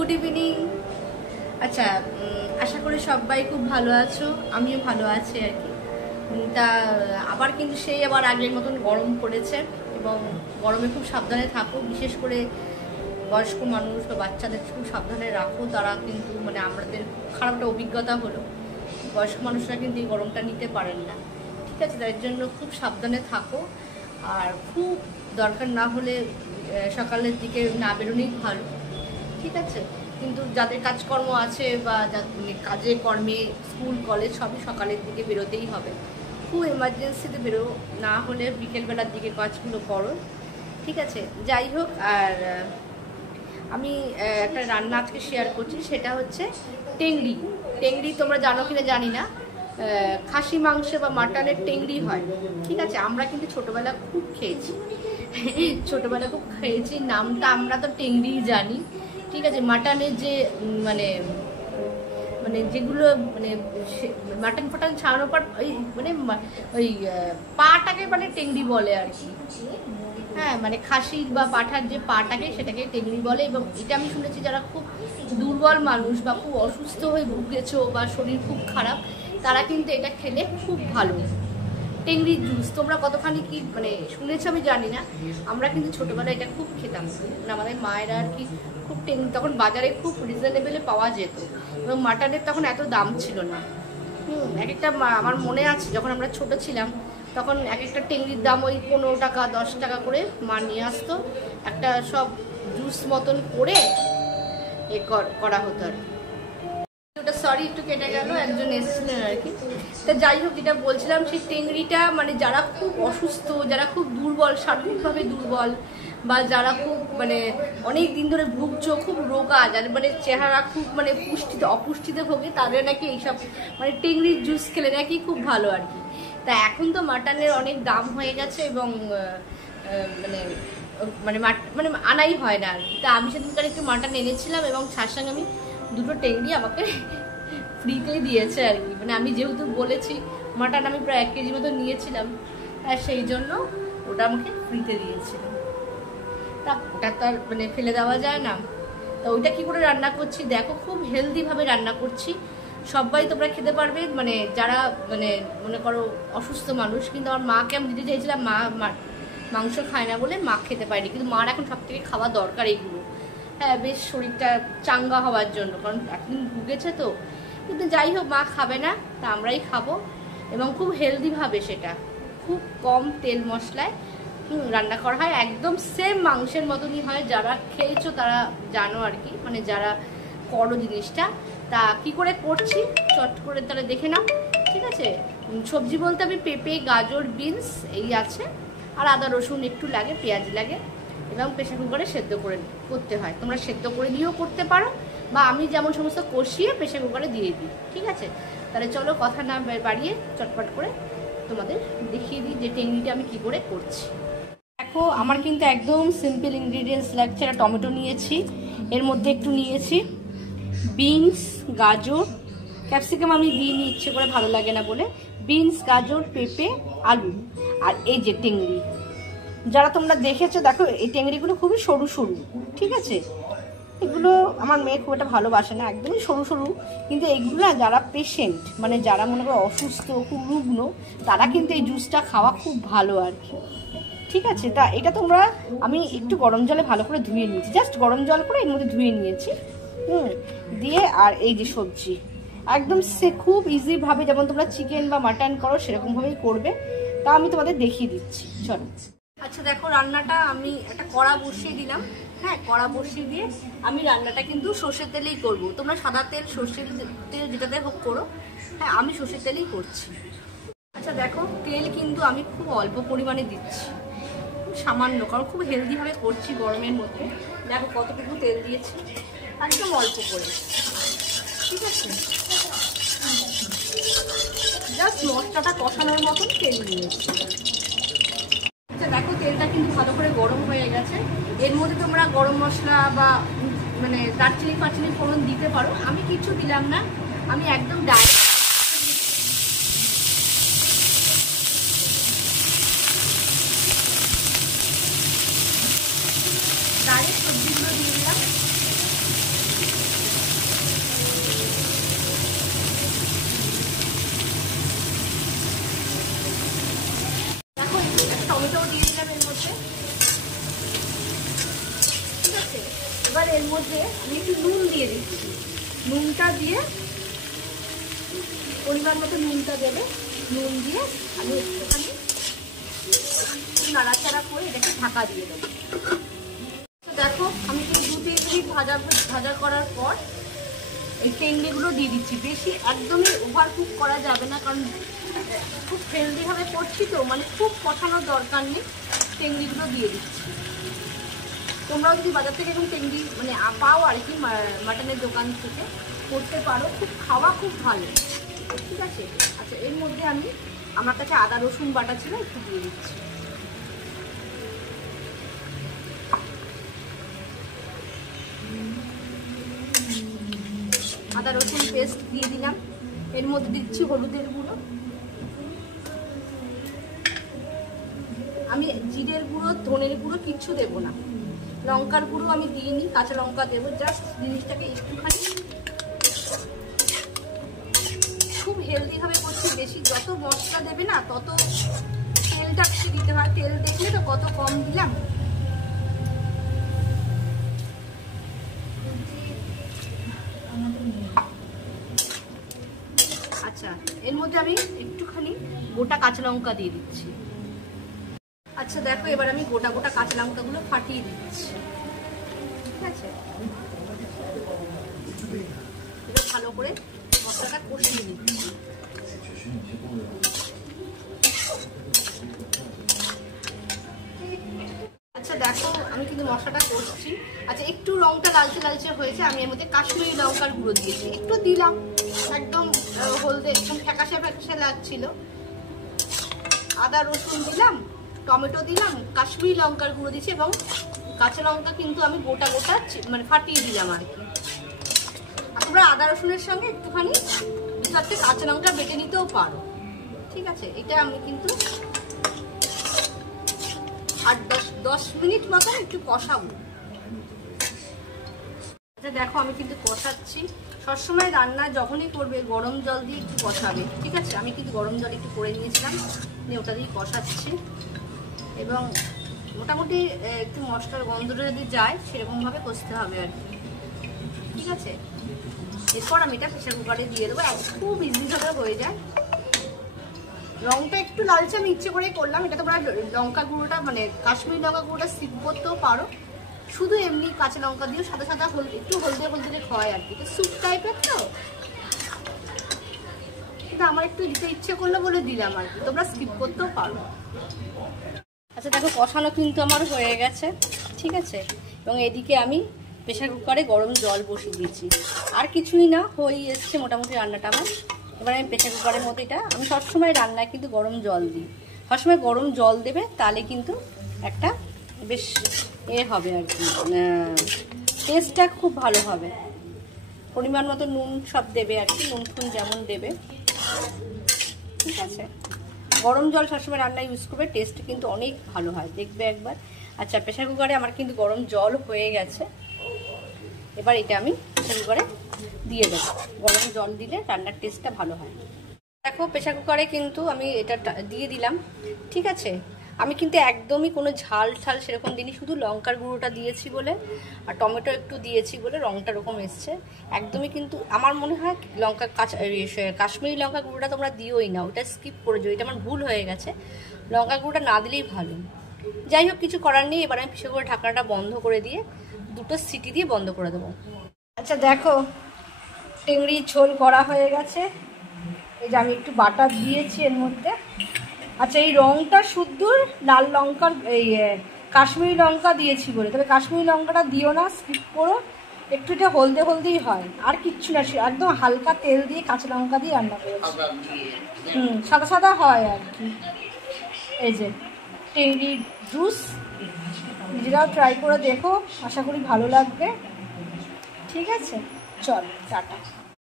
Good evening. আচ্ছা, আশা করি সবাই খুব ভালো আছো, আমিও ভালো আছি আর কি। তা আবার কিন্তু সেই আবার আগের মতন গরম পড়েছে এবং গরমে খুব সাবধানে থাকো, বিশেষ করে বয়স্ক মানুষ বা বাচ্চাদের খুব সাবধানে রাখো। তারা কিন্তু মানে আমাদের খারাপ একটা অভিজ্ঞতা হলো, বয়স্ক মানুষরা কিন্তু এই গরমটা নিতে পারেন না, ঠিক আছে? তার জন্য খুব সাবধানে থাকো। আর খুব দরকার না হলে সকালের দিকে না বেরোনোই ভালো, ঠিক আছে? কিন্তু যাদের কাজকর্ম আছে বা কাজে কর্মে স্কুল কলেজ সবই সকালের দিকে বেরোতেই হবে। খুব এমার্জেন্সিতে বেরো, না হলে বিকেলবেলার দিকে কাজগুলো করো, ঠিক আছে? যাই হোক, আর আমি একটা রান্না আজকে শেয়ার করছি, সেটা হচ্ছে টেংরি। টেংরি তোমরা জানো কিনা জানি না, খাসি মাংস বা মাটনের টেংরি হয়, ঠিক আছে? আমরা কিন্তু ছোটোবেলা খুব খেয়েছি, নামটা আমরা তো টেংরি জানি, ঠিক আছে? মাটনের যে মানে মানে যেগুলো মানে মাটন ফাটন ছাড়ানোর পর ওই মানে ওই পাটাকে মানে টেংরি বলে আর কি। হ্যাঁ, মানে খাসির বা পাঠার যে পাটাকে সেটাকে টেংরি বলে। এবং এটা আমি শুনেছি যারা খুব দুর্বল মানুষ বা খুব অসুস্থ হয়ে ভুগেছো বা শরীর খুব খারাপ, তারা কিন্তু এটা খেলে খুব ভালো। টেংরির জুস তোমরা কতখানি কি মানে শুনেছো আমি জানি না, আমরা কিন্তু ছোটোবেলায় এটা খুব খেতাম। মানে আমাদের মায়েরা আর কি খুব তখন বাজারে খুব রিজনেবলে পাওয়া যেত এবং মাটনের তখন এত দাম ছিল না। এক একটা আমার মনে আছে যখন আমরা ছোট ছিলাম তখন এক একটা টেংরির দাম ওই 15 টাকা 10 টাকা করে মা নিয়ে আসতো, একটা সব জুস মতন করে করা হতো আর কি। ওটা সরি একটু কেটে গেল, একজন এসেছিলেন আর কি। তা যাই হোক, যেটা বলছিলাম, সেই টেংরিটা মানে যারা খুব অসুস্থ, যারা খুব দুর্বল, শারীরিকভাবে দুর্বল, বা যারা খুব মানে অনেক দিন ধরে ভুগছো, খুব রোগা, যাদের মানে চেহারা খুব মানে অপুষ্টিতে ভোগে, তাদের নাকি এইসব মানে টেংরির জুস খেলে নাকি খুব ভালো আর কি। তা এখন তো মাটনের অনেক দাম হয়ে গেছে এবং মানে মানে মানে আনাই হয় না আর কি। তা আমি সেদিনকার একটু মাটন এনেছিলাম এবং তার সঙ্গে আমি দুটো টেংরি আমাকে ফ্রিতেই দিয়েছে আর কি। মানে আমি যেহেতু বলেছি মাটন আমি প্রায় 1 কেজি মতো নিয়েছিলাম, আর সেই জন্য ওটা আমাকে ফ্রিতে দিয়েছিল। তা ওটা তো আর মানে ফেলে দেওয়া যায় না। তা ওইটা কী করে রান্না করছি দেখো, খুব হেলদিভাবে রান্না করছি, সবাই তোমরা খেতে পারবে। মানে যারা মানে মনে করো অসুস্থ মানুষ, কিন্তু আমার মাকে আমি দিতে চাইছিলাম, মা মাংস খায় না বলে মা খেতে পারেনি, কিন্তু মার এখন সব থেকে খাওয়া দরকার এইগুলো। হ্যাঁ, বেশ শরীরটা চাঙ্গা হওয়ার জন্য, কারণ এতদিন ভুগেছে তো। কিন্তু যাই হোক, মা খাবে না, তা আমরাই খাবো এবং খুব হেলদিভাবে, সেটা খুব কম তেল মশলায় রান্না করা হয়, একদম সেম মাংসের মতনই হয়। যারা খেয়েছো তারা জানো আর কি, মানে যারা করো জিনিসটা। তা কি করে করছি চট করে তাহলে দেখে নাও, ঠিক আছে? সবজি বলতে আমি পেঁপে, গাজর, বিনস এই আছে, আর আদা রসুন একটু লাগে, পেঁয়াজ লাগে, এবং প্রেসার কুকারে সেদ্ধ করে করতে হয়। তোমরা সেদ্ধ করে দিয়েও করতে পারো, বা আমি যেমন সমস্ত কষিয়ে প্রেসার কুকারে দিয়ে দিই, ঠিক আছে? তাহলে চলো কথা না বাড়িয়ে চটপট করে তোমাদের দেখিয়ে দিই যে টেংরিটা আমি কি করে করছি। দেখো, আমার কিন্তু একদম সিম্পল ইনগ্রিডিয়েন্টস লাগছে। একটা টমেটো নিয়েছি, এর মধ্যে একটু নিয়েছি বিনস, গাজর, ক্যাপসিকাম আমি দিইনি ইচ্ছে করে, ভালো লাগে না বলে। বিনস, গাজর, পেঁপে, আলু, আর এই যে টেংরি। যারা তোমরা দেখেছো দেখো, এই টেংরিগুলো খুবই সরু সরু, ঠিক আছে? এগুলো আমার মেয়ে খুব একটা ভালোবাসে না, একদমই সরু সরু। কিন্তু এইগুলো না, যারা পেশেন্ট মানে যারা মনে করো অসুস্থ, খুব রুগ্ন, তারা কিন্তু এই জুসটা খাওয়া খুব ভালো আর কি, ঠিক আছে? তা এটা তোমরা, আমি একটু গরম জলে ভালো করে ধুয়ে নিয়েছি, জাস্ট গরম জল করে এর মধ্যে ধুয়ে নিয়েছি, দিয়ে আর এই যে সবজি একদম খুব ইজিভাবে, যেমন তোমরা চিকেন বা মাটন করো সেরকমভাবেই করবে। তা আমি তোমাদের দেখিয়ে দিচ্ছি, চলো। আচ্ছা দেখো, রান্নাটা আমি একটা কড়া বসিয়ে দিলাম। হ্যাঁ, কড়া বসিয়ে দিয়ে আমি রান্নাটা কিন্তু সর্ষের তেলেই করব। তোমরা সাদা তেল, সর্ষের তেল যেটাতে হোক করো, হ্যাঁ আমি সর্ষের তেলেই করছি। আচ্ছা দেখো, তেল কিন্তু আমি খুব অল্প পরিমাণে দিচ্ছি, সামান্য, কারণ খুব হেলদিভাবে করছি গরমের মধ্যে। দেখো কতটুকু তেল দিয়েছি, একদম অল্প করে, ঠিক আছে? জাস্ট মশলাটা কষানোর মতন তেল নিয়েছি। আচ্ছা দেখো, তেলটা কিন্তু ভালো করে গরম হয়ে গেছে। এর মধ্যে তোমরা গরম মশলা বা মানে দারচিনি ফারচিনি ফোড়ন দিতে পারো, আমি কিছু দিলাম না, আমি একদম ডাইরেক্ট সবজিগুলো দিয়ে দিলাম। মধ্যে আমি একটু নুন দিয়ে দিচ্ছি। নুনটা দিয়ে পরিমাণ মতো নুনটা দেবে, নুন দিয়ে আমি একটুখানি নাড়াচাড়া করে এটাকে ঢাকা দিয়ে দেবো। তো দেখো আমি কিন্তু 2-3 মিনিট ভাজা করার পর এই টেংরিগুলো দিয়ে দিচ্ছি। বেশি একদমই ওভার কুক করা যাবে না, কারণ খুব হেলদিভাবে করছি তো, মানে খুব কষানোর দরকার নেই। টেংরিগুলো দিয়ে দিচ্ছি। তোমরাও যদি বাজার থেকে এরকম টেংরি মানে পাও আর কি, মাটনের দোকান থেকে করতে পারো, খুব খাওয়া খুব ভালো, ঠিক আছে। আচ্ছা, এর মধ্যে আমি আমার কাছে আদা রসুন বাটা ছিল, একটু দিয়ে দিচ্ছি। আদা রসুন পেস্ট দিয়ে দিলাম। এর মধ্যে দিচ্ছি হলুদের গুঁড়ো। আমি জিরের গুঁড়ো, ধনের গুঁড়ো কিচ্ছু দেবো না। লঙ্কার গুঁড়ো আমি দিইনি, কাঁচা লঙ্কা দেবো। জাস্ট জিনিসটাকে একটুখানি, খুব হেলদিভাবে করছি। বেশি যত মশলা দেবে না তত তেলটা বেশি দিতে হয়। তেল দেখলে তো কত কম দিলাম। আচ্ছা, এর মধ্যে আমি একটুখানি গোটা কাঁচা লঙ্কা দিয়ে দিচ্ছি। আচ্ছা দেখো, এবার আমি গোটা গোটা কাঁচা লঙ্কাগুলো ফাটিয়ে দিচ্ছি, ঠিক আছে। এবার ভালো করে মশলাটা কষিয়ে দিচ্ছি। আচ্ছা দেখো, আমি কিন্তু মশলাটা কষছি। আচ্ছা, একটু রংটা লালচে লালচে হয়েছে, আমি এর মধ্যে কাশ্মীরি লঙ্কার গুঁড়ো দিয়েছি, একটু দিলাম। একদম হলদে, একদম ফ্যাকাশে ফ্যাকাশে লাগছিল। আদা রসুন দিলাম, টমেটো দিলাম, কাশ্মীরি লঙ্কার গুঁড়ো দিচ্ছি, এবং কাঁচা লঙ্কা কিন্তু আমি গোটা গোটা মানে ফাটিয়ে দিলাম আর কি। আর তোমরা আদা রসুনের সঙ্গে একটুখানি 2-4টে কাঁচা লঙ্কা বেটে নিতেও পারো, ঠিক আছে। এটা আমি কিন্তু 8-10 মিনিট মতন একটু কষাবো। আচ্ছা দেখো, আমি কিন্তু কষাচ্ছি। সবসময় রান্না যখনই করবে গরম জল দিয়ে একটু কষাবে, ঠিক আছে। আমি কিন্তু গরম জল একটু করে নিয়েছিলাম, নিয়ে ওটা দিয়ে কষাচ্ছি। এবং মোটামুটি একটু মশলার গন্ধটা যদি যায় সেরকমভাবে কষতে হবে আর কি, ঠিক আছে। এরপর আমি এটা প্রেসার কুকারে দিয়ে দেবো, খুব ইজিভাবে হয়ে যায়। রংটা একটু লালচে আমি ইচ্ছে করেই করলাম। এটা তোমরা লঙ্কা গুঁড়োটা মানে কাশ্মীরি লঙ্কা গুঁড়োটা স্কিপ করতেও পারো, শুধু এমনি কাঁচা লঙ্কা দিয়েও সাদা সাদা একটু হলদে হলদে হয় আর কি। স্যুপ টাইপের তো, কিন্তু আমার একটু দিতে ইচ্ছে করলো বলে দিলাম আর কি, তোমরা স্কিপ করতেও পারো। আচ্ছা দেখো, কষানো কিন্তু আমার হয়ে গেছে, ঠিক আছে। এবং এদিকে আমি প্রেসার কুকারে গরম জল বসিয়ে দিয়েছি। আর কিছুই না, হয়ে এসছে মোটামুটি রান্নাটা আমার। এবার আমি প্রেসার কুকারের মতো, এটা আমি সবসময় রান্নায় কিন্তু গরম জল দিই। সবসময় গরম জল দেবে, তাহলে কিন্তু একটা বেশ হবে আর কি, টেস্টটা খুব ভালো হবে। পরিমাণ মতো নুন সব দেবে আর কি, নুন ফুন যেমন দেবে, ঠিক আছে। গরম জল সবসময় রান্নায় ইউজ করবে, টেস্ট কিন্তু অনেক ভালো হয়, দেখবে একবার। আচ্ছা, প্রেসার কুকারে আমার কিন্তু গরম জল হয়ে গেছে। এবার এটা আমি প্রেসার কুকারে দিয়ে দেবো। গরম জল দিলে রান্নার টেস্টটা ভালো হয়। দেখো, প্রেসার কুকারে কিন্তু আমি এটা দিয়ে দিলাম, ঠিক আছে। আমি কিন্তু একদমই কোনো ঝাল ঠাল সেরকম দিনই, শুধু লঙ্কার গুঁড়োটা দিয়েছি বলে আর টমেটো একটু দিয়েছি বলে রঙটা এরকম এসছে। একদমই কিন্তু আমার মনে হয় কাশ্মীরি লঙ্কা গুঁড়োটা তোমরা দিওই না, ওটা স্কিপ করে যাও। এটা আমার ভুল হয়ে গেছে, লঙ্কা গুঁড়োটা না দিলেই ভালো। যাই হোক, কিছু করার নেই। এবার আমি প্রেসার কুকারের ঢাকনাটা বন্ধ করে দিয়ে 2টো সিটি দিয়ে বন্ধ করে দেবো। আচ্ছা দেখো, টেংরি ঝোল করা হয়ে গেছে। এই যে আমি একটু বাটার দিয়েছি এর মধ্যে। আচ্ছা, এই রংটা শুদ্ধ লাল লঙ্কার, এই কাশ্মীরি লঙ্কা দিয়েছি বলে, তবে কাশ্মীরি লঙ্কাটা দিও না, স্কিপ করো। একটু এটা হলদে হলদেই হয়, আর কিচ্ছু না। একদম হালকা তেল দিয়ে কাঁচা লঙ্কা দিয়ে রান্না করেছি। সাদা সাদা হয় আর কি। এই যে টেংরি জুস, নিজেরাও ট্রাই করে দেখো, আশা করি ভালো লাগবে, ঠিক আছে। চল, টাটা।